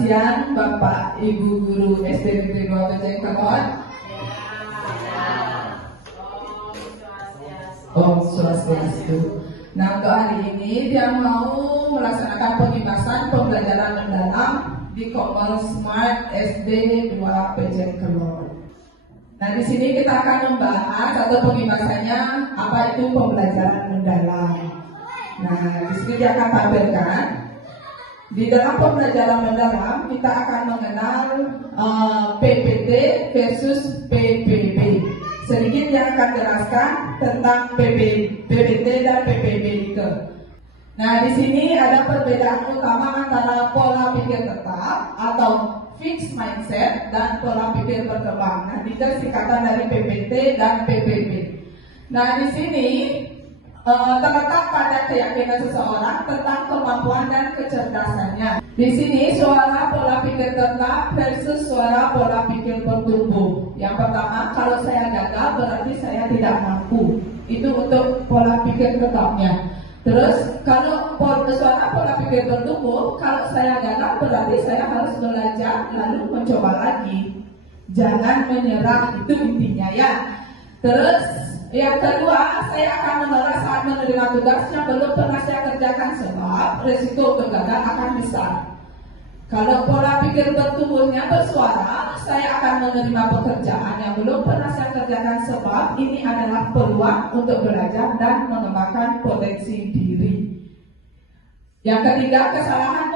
siang Bapak Ibu Guru SD Negeri 2 Kecengkelon. Om Swastiastu. Nah, untuk hari ini dia mau melaksanakan pengibasan pembelajaran mendalam di Komel Smart SD 2 Kecengkelon. Nah, di sini kita akan membahas atau pengibasannya apa itu pembelajaran mendalam. Nah, di sini dia akan tampilkan. Di dalam pembelajaran mendalam kita akan mengenal PPT versus PPB. Sedikit yang akan jelaskan tentang PPT dan PPB. Nah, di sini ada perbedaan utama antara pola pikir tetap atau fixed mindset dan pola pikir berkembang. Nah, itu singkatan dari PPT dan PPB. Nah, di sini terletak pada keyakinan seseorang tentang kemampuan dan kecerdasannya. Di sini suara pola pikir tetap versus suara pola pikir bertumbuh. Yang pertama, kalau saya gagal berarti saya tidak mampu. Itu untuk pola pikir tetapnya. Terus kalau suara pola pikir bertumbuh, kalau saya gagal berarti saya harus belajar lalu mencoba lagi. Jangan menyerah, itu intinya ya. Terus yang kedua, saya akan menolak saat menerima tugas yang belum pernah saya kerjakan sebab risiko gagal akan besar. Kalau pola pikir bertumbuhnya bersuara, saya akan menerima pekerjaan yang belum pernah saya kerjakan sebab ini adalah peluang untuk belajar dan mengembangkan potensi diri. Yang ketiga, kesalahan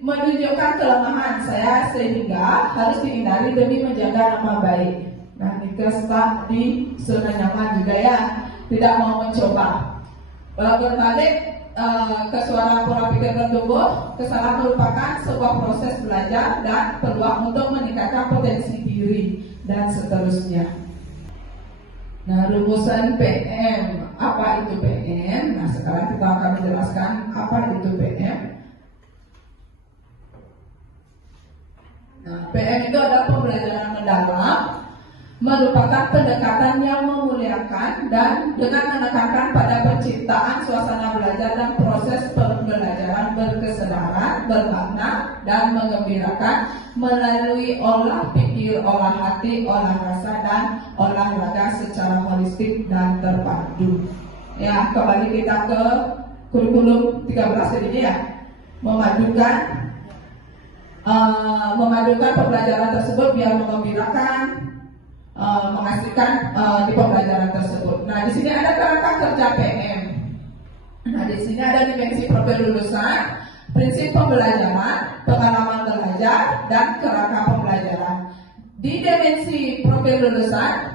menunjukkan kelemahan saya sehingga harus dihindari demi menjaga nama baik. Nah, kita stuck di zona nyaman juga ya, tidak mau mencoba. Berbalik ke suara pola pikir bertumbuh, kesalahan merupakan sebuah proses belajar dan peluang untuk meningkatkan potensi diri dan seterusnya. Nah, rumusan PM, apa itu PM? Nah, sekarang kita akan menjelaskan apa itu PM. Nah, PM itu adalah pembelajaran mendalam, merupakan pendekatan yang memuliakan dan dengan menekankan pada penciptaan suasana belajar dan proses pembelajaran berkesedaran, bermakna, dan menggembirakan melalui olah pikir, olah hati, olah rasa, dan olahraga secara holistik dan terpadu. Ya, kembali kita ke kurikulum 13 ini ya, memadukan pembelajaran tersebut biar menggembirakan, mengasihkan di pembelajaran tersebut. Nah, di sini ada kerangka kerja PM. Nah, di sini ada dimensi profil lulusan, prinsip pembelajaran, pengalaman belajar, dan kerangka pembelajaran. Di dimensi profil lulusan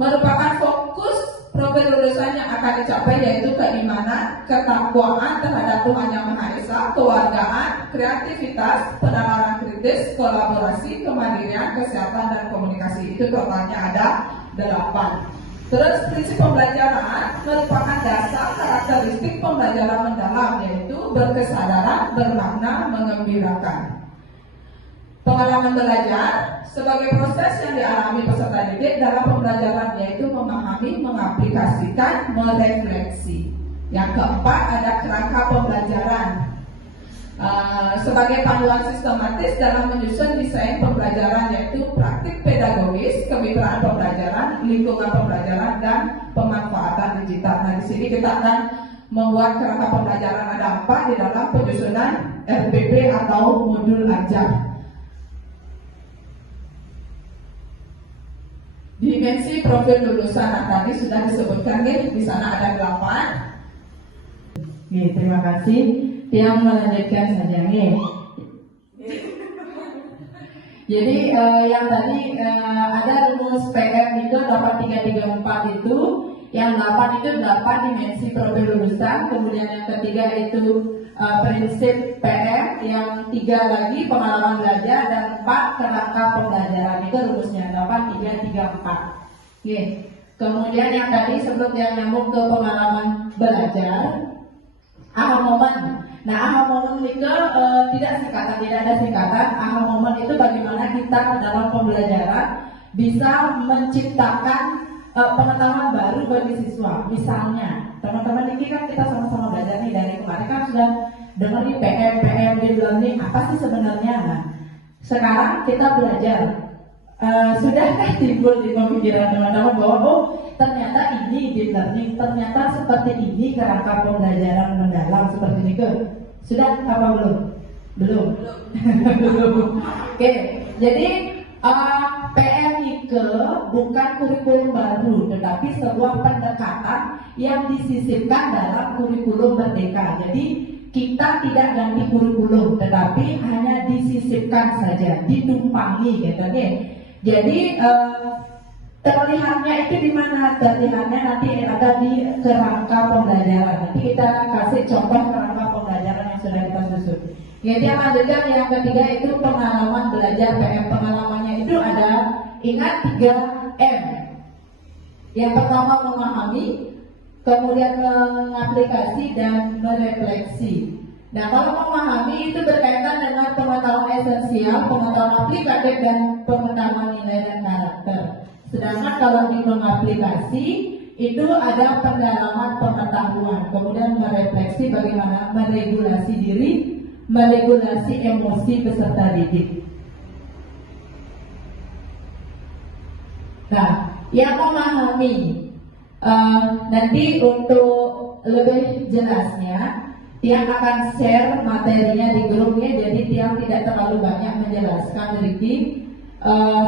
merupakan fokus profil lulusan yang akan dicapai yaitu keimanan, ketakwaan terhadap Tuhan Yang Maha Esa, kewargaan, kreativitas, penalaran kritis, kolaborasi, kemandirian, kesehatan, dan komunikasi. Itu totalnya ada 8. Terus prinsip pembelajaran merupakan dasar karakteristik pembelajaran mendalam yaitu berkesadaran, bermakna, mengembirakan. Pengalaman belajar sebagai proses yang dialami peserta didik dalam pembelajaran yaitu memahami, mengaplikasikan, merefleksi. Yang keempat ada kerangka pembelajaran sebagai panduan sistematis dalam menyusun desain pembelajaran yaitu praktik pedagogis, kemitraan pembelajaran, lingkungan pembelajaran, dan pemanfaatan digital. Nah, di sini kita akan membuat kerangka pembelajaran ada 4 di dalam penyusunan RPP atau modul ajar. Dimensi profil lulusan, nah, tadi sudah disebutkan nih, di sana ada 8. Oke, terima kasih. Yang melanjutkan saja nih. Jadi yang tadi ada rumus PM itu 8334 itu, yang 8 itu 8 dimensi profil lulusan, kemudian yang ketiga itu prinsip PM, yang 3 lagi pengalaman belajar, dan 4 kerangka pembelajaran. Itu rumusnya 8334. Oke. Kemudian yang tadi sebelum yang nyambung ke pengalaman belajar, aha moment. Nah, aha moment itu tidak ada singkatan. Aha moment itu bagaimana kita dalam pembelajaran bisa menciptakan pengetahuan baru bagi siswa. Misalnya, teman-teman ini kan kita sama-sama belajar nih dari kemarin kan sudah dengar nih PM, deep learning apa sih sebenarnya? Nah, Sekarang kita belajar. Sudahkah timbul di pemikiran teman-teman bahwa oh ternyata ini deep learning, ternyata seperti ini kerangka pembelajaran mendalam seperti ini ke? Sudah apa belum? Belum. Belum. Oke, jadi PMIKE bukan kurikulum baru, tetapi sebuah pendekatan yang disisipkan dalam kurikulum Merdeka. Jadi kita tidak ganti kurikulum, tetapi hanya disisipkan saja, ditumpangi, gitu ya. Jadi terlihatnya itu di mana? Terlihatnya nanti ada di kerangka pembelajaran. Nanti kita kasih contoh kerangka pembelajaran yang sudah kita susun. Kemudian lanjutkan yang ketiga itu pengalaman belajar PM. Pengalamannya itu ada, ingat 3M. Yang pertama memahami, kemudian mengaplikasi dan merefleksi. Nah, kalau memahami itu berkaitan dengan pengetahuan esensial, pengetahuan aplikatif dan pengetahuan nilai dan karakter. Sedangkan kalau di mengaplikasi itu ada pendalaman pengetahuan, kemudian merefleksi bagaimana meregulasi diri, meregulasi emosi peserta didik. Nah, yang memahami nanti untuk lebih jelasnya Tiang akan share materinya di grupnya, jadi Tiang tidak terlalu banyak menjelaskan Ricky.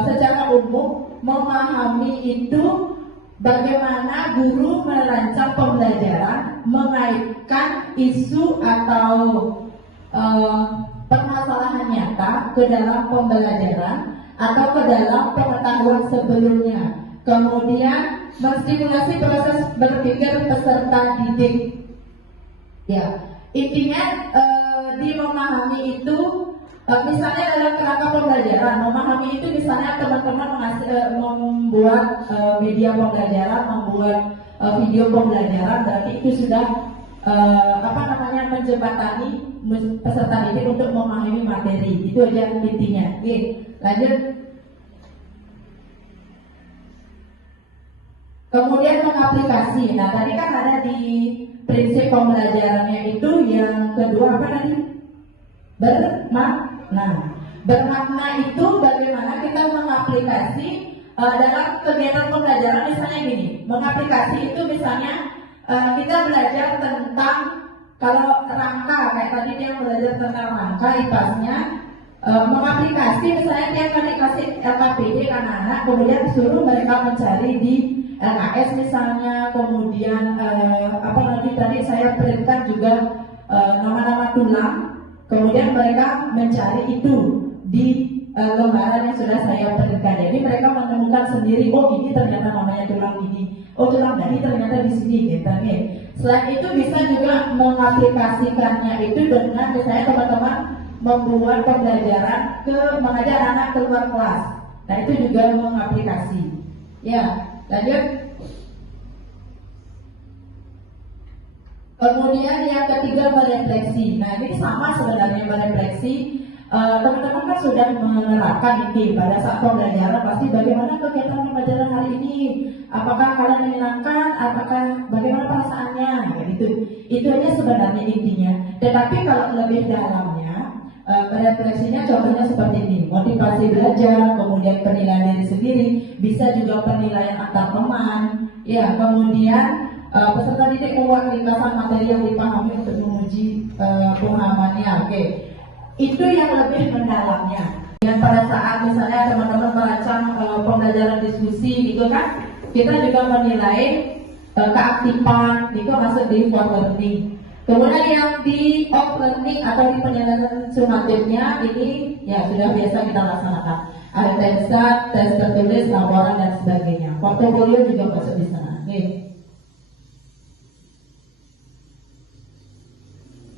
Secara umum memahami itu bagaimana guru merancang pembelajaran mengaitkan isu atau permasalahan nyata ke dalam pembelajaran atau ke dalam pengetahuan sebelumnya. Kemudian menstimulasi proses berpikir peserta didik. Ya, intinya di memahami itu, misalnya dalam kerangka pembelajaran, memahami itu misalnya teman-teman membuat media pembelajaran, membuat video pembelajaran, berarti itu sudah menjembatani peserta didik untuk memahami materi. Itu aja intinya. Oke, lanjut. Kemudian mengaplikasi. Nah, tadi kan ada di prinsip pembelajarannya itu yang kedua apa tadi? Bermakna. Bermakna itu bagaimana kita mengaplikasi dalam kegiatan pembelajaran. Misalnya gini, mengaplikasi itu misalnya kita belajar tentang kalau rangka, kayak tadi dia belajar tentang rangka IPAS-nya. Mengaplikasi misalnya dia akan dikasih LKPD ke anak-anak, kemudian suruh mereka mencari di LKS misalnya, kemudian tadi saya berikan juga nama-nama tulang, kemudian mereka mencari itu di lembaran yang sudah saya berikan. Jadi mereka menemukan sendiri, oh ini ternyata namanya tulang ini, oh tulang ini ternyata di sini, gitu. Selain itu bisa juga mengaplikasikannya itu dengan misalnya teman-teman membuat pembelajaran mengajar anak keluar kelas. Nah itu juga mengaplikasi. Ya, lanjut. Kemudian yang ketiga merefleksi. Nah ini sama sebenarnya merefleksi. Teman-teman kan sudah menerapkan ini pada saat pembelajaran, pasti bagaimana kegiatan pembelajaran hari ini, apakah kalian menyenangkan, apakah bagaimana perasaannya, gitu. Itu aja sebenarnya intinya. Tetapi kalau lebih dalamnya, refleksinya contohnya seperti ini: motivasi belajar, kemudian penilaian diri sendiri, bisa juga penilaian antar teman, ya. Kemudian peserta didik membuat ringkasan materi yang dipahami untuk menguji pemahamannya. Oke. Itu yang lebih mendalamnya. Dan pada saat misalnya teman-teman merancang pembelajaran diskusi gitu kan, kita juga menilai keaktifan itu masuk di core learning. Kemudian yang di off learning atau di penilaian sumatifnya ini ya sudah biasa kita laksanakan. Ada tes tertulis, laporan dan sebagainya. Portofolio juga masuk di sana. Nih.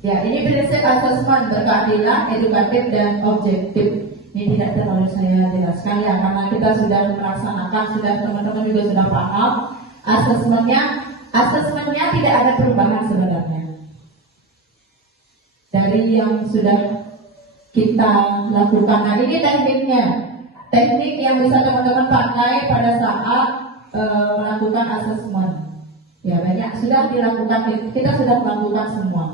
Ya, ini prinsip asesmen berkeadilan, edukatif dan objektif. Ini tidak terlalu saya jelaskan ya, karena kita sudah melaksanakan, teman-teman juga sudah paham. Asesmennya tidak ada perubahan sebenarnya dari yang sudah kita lakukan. Nah ini tekniknya, teknik yang bisa teman-teman pakai pada saat melakukan asesmen. Ya banyak sudah dilakukan, kita sudah melakukan semua.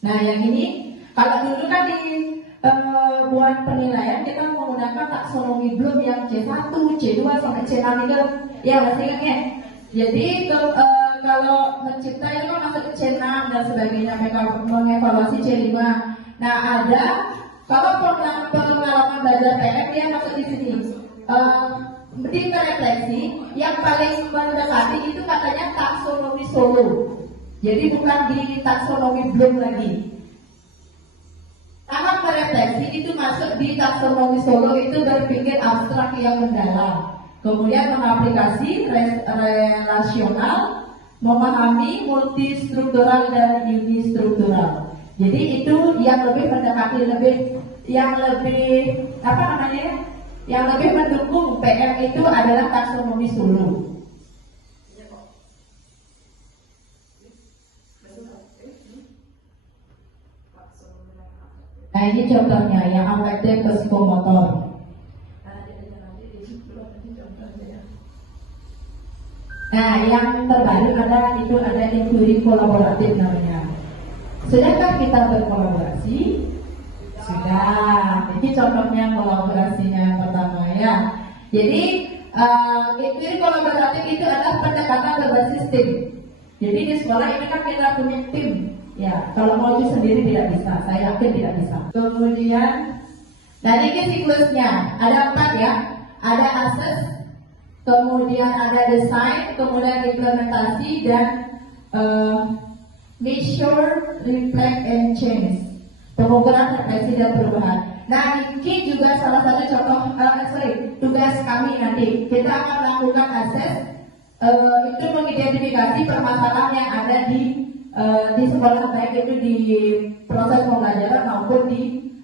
Nah yang ini kalau dulu kan di buat penilaian kita menggunakan taksonomi Bloom yang C1, C2 sampai C6 itu ya masih ingat ya. Jadi kalau mencipta itu kan masuk ke C6 dan sebagainya, mengevaluasi C5. Nah ada kalau pengalaman belajar PM dia masuk di sini. Di refleksi yang paling mendekati itu katanya taksonomi Solo. Jadi bukan di taksonomi Bloom lagi. Tahap merefleksi itu masuk di taksonomi Solo itu berpikir abstrak yang mendalam. Kemudian mengaplikasi relasional, memahami multistruktural dan unistruktural. Jadi itu yang lebih mendekati yang lebih mendukung PM itu adalah taksonomi Solo. Nah ini contohnya yang afektif ke psikomotor. Nah yang terbaru ada inquiry kolaboratif namanya. Sudahkah kita berkolaborasi? Sudah. Ini contohnya kolaborasinya yang pertama ya. Jadi inquiry kolaboratif itu adalah pendekatan berbasis tim. Jadi di sekolah ini kan kita punya tim. Ya, kalau mau sendiri tidak bisa, saya yakin tidak bisa. Kemudian, dari siklusnya ada 4 ya, ada assess, kemudian ada design, kemudian implementasi dan measure, reflect, and change. Pengukuran, refleksi dan perubahan. Nah, ini juga salah satu contoh, tugas kami nanti. Kita akan melakukan assess, itu mengidentifikasi permasalahan yang ada di sekolah, baik itu di proses pembelajaran maupun di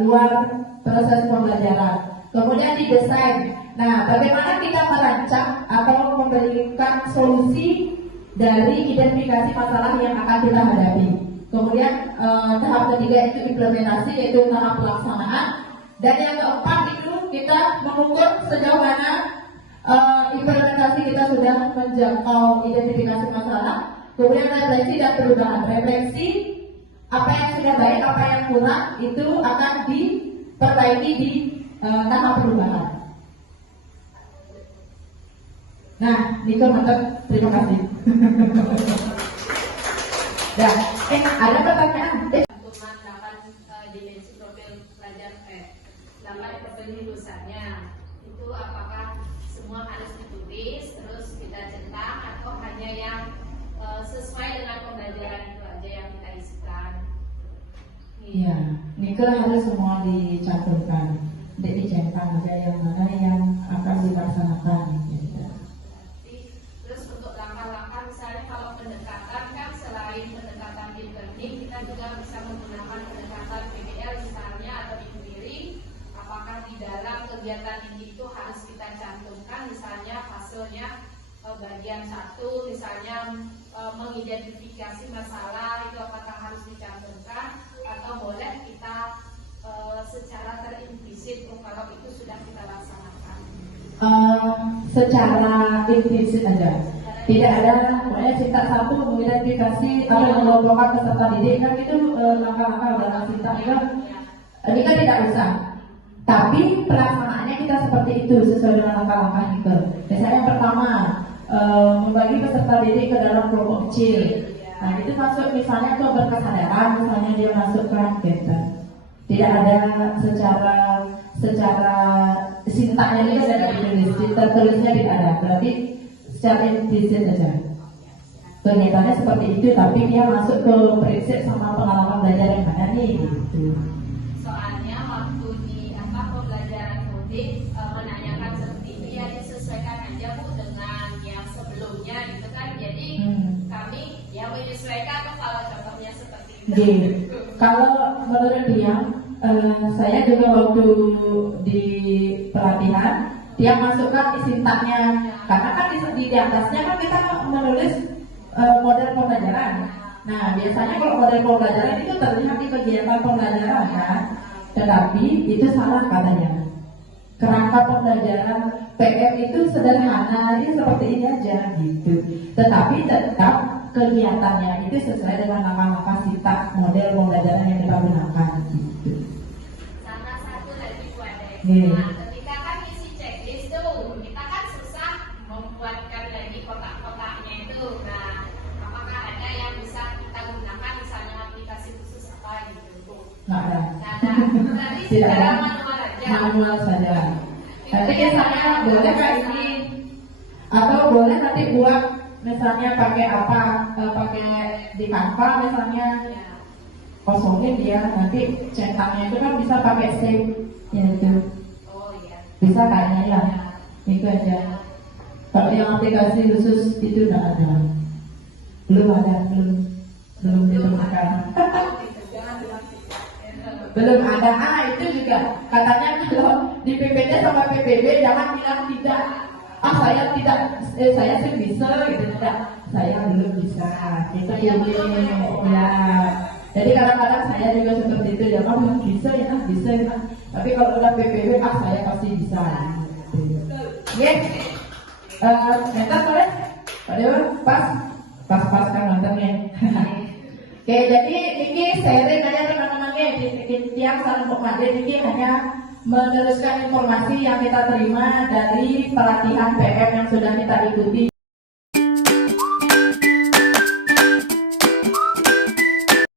luar proses pembelajaran. Kemudian didesain. Nah, bagaimana kita merancang atau memberikan solusi dari identifikasi masalah yang akan kita hadapi. Kemudian tahap ketiga itu implementasi, yaitu tahap pelaksanaan. Dan yang keempat itu kita mengukur sejauh mana implementasi kita sudah menjangkau identifikasi masalah. Kemudian refleksi dan perubahan. Refleksi apa yang sudah baik, apa yang kurang itu akan diperbaiki di tahap perubahan. Nah, Niko mantap, terima kasih. Ya, ada pertanyaan? Untuk menetapkan dimensi profil pelajar gambar penulisannya itu apakah semua harus ditulis terus kita cetak atau hanya yang sesuai dengan pembelajaran itu aja yang kita isikan? Iya, Niko harus semua dicantumkan, dicetak aja yang mana yang akan dilaksanakan. Terus untuk langkah-langkah misalnya kalau pendekatan kan selain pendekatan deep learning kita juga bisa menggunakan pendekatan PBL misalnya atau inquiry. Apakah di dalam kegiatan ini itu harus kita cantumkan misalnya fasenya bagian 1 misalnya mengidentifikasi masalah itu apakah harus dicantumkan atau boleh kita secara terimplisit kalau itu sudah kita laksanakan? Secara implisit aja, tidak ada pokoknya cerita satu mengidentifikasi atau mengelompokkan peserta didik kan itu langkah-langkah dalam cerita ini kan tidak usah, tapi pelaksanaannya kita seperti itu sesuai dengan langkah-langkah itu. Misalnya yang pertama membagi peserta didik ke dalam kelompok kecil. Nah itu masuk misalnya ke berkesadaran, misalnya dia masukkan gitu. Tidak ada secara sintaknya itu tidak ditulis, tertulisnya tidak ada. Berarti secara implisit saja. Kenyataannya seperti itu, tapi dia masuk ke prinsip sama pengalaman belajar yang ada nih. Gitu. Soalnya waktu di pembelajaran mudik menanyakan seperti ini ya disesuaikan aja Bu dengan yang sebelumnya gitu kan. Jadi kami yang menyesuaikan kalau contohnya seperti itu. Kalau menurut dia, saya juga waktu di pelatihan dia masukkan sintaknya, karena kan di atasnya kan kita menulis model pembelajaran. Nah biasanya kalau model pembelajaran itu terlihat di kegiatan pembelajaran kan, tetapi itu salah katanya. Kerangka pembelajaran PM itu sederhana, ini seperti ini aja gitu. Tetapi tetap kegiatannya itu sesuai dengan nama kapasitas model pembelajaran yang kita gunakan. Gitu. Sama satu lagi Bu Ade. Iya. Nah, ketika kan isi checklist tuh, kita kan susah membuatkan lagi kotak-kotaknya itu. Nah, apakah ada yang bisa kita gunakan misalnya aplikasi khusus apa gitu? Nggak ada. Nggak ada. Berarti Tidak secara ada. manual aja. Manual saja. Tapi misalnya boleh kak ini, atau boleh nanti buat misalnya pakai apa? Pakai di Canva misalnya. Ya. Kosongin dia, nanti cetaknya itu kan bisa pakai save ya itu, Oh iya. bisa kayaknya ya, itu aja. Kalau yang aplikasi khusus itu nggak ada, belum ditemukan. Belum ada. Itu juga katanya kalau di PPT sama PPB jangan bilang tidak. Saya tidak, saya sih bisa gitu, tidak. Saya belum bisa. Itu ya. Jadi kadang-kadang saya juga seperti itu ya, belum bisa ya, bisa ya. Tapi kalau udah PPB, saya pasti bisa. Yes. Nonton boleh? Pas kan nontonnya. Oke, jadi Niki sharing aja teman-temannya di tiap saling pemade. Niki hanya meneruskan informasi yang kita terima dari pelatihan PM yang sudah kita ikuti.